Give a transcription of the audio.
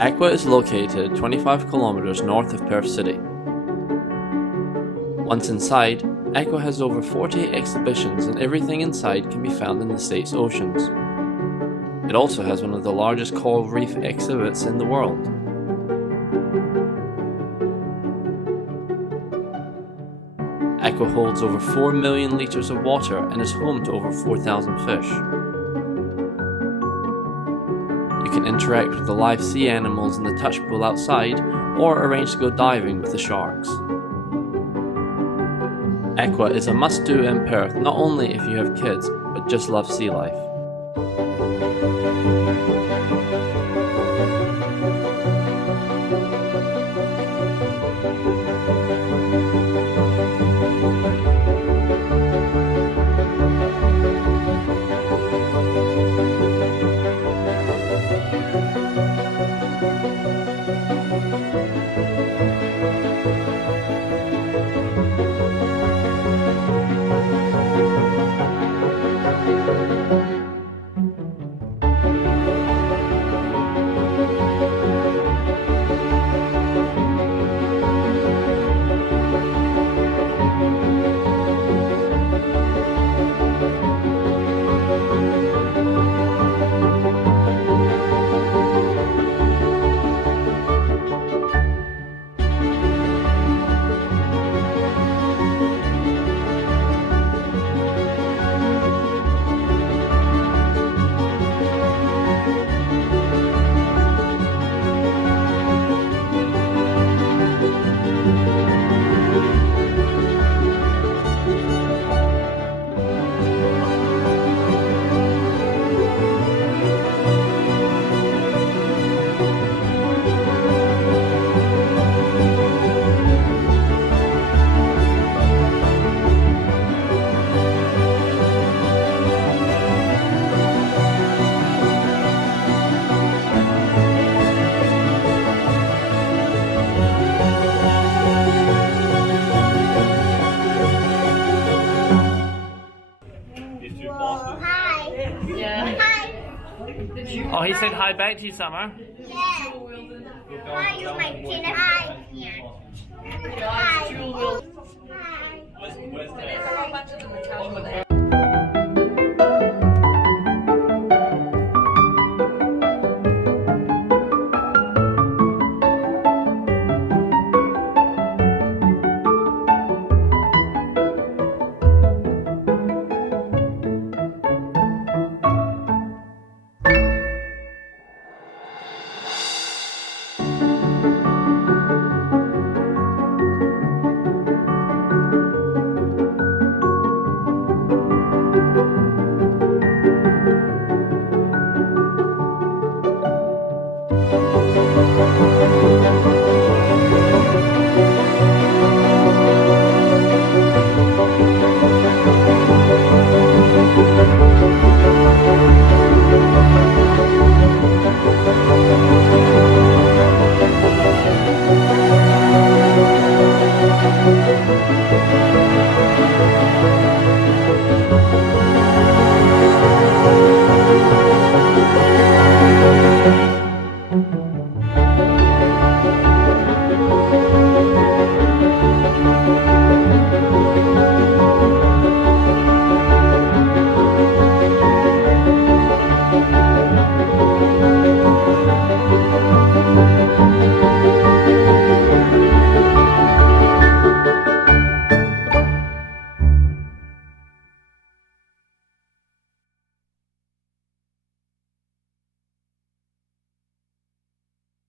AQWA is located 25 kilometers north of Perth City. Once inside, AQWA has over 48 exhibitions and everything inside can be found in the state's oceans. It also has one of the largest coral reef exhibits in the world. AQWA holds over 4 million litres of water and is home to over 4,000 fish. You can interact with the live sea animals in the touch pool outside or arrange to go diving with the sharks. AQWA is a must-do in Perth not only if you have kids but just love sea life. Oh, he said hi back to you, Summer. Yeah. Hi, you my dinner. Hi. Hi. Hi.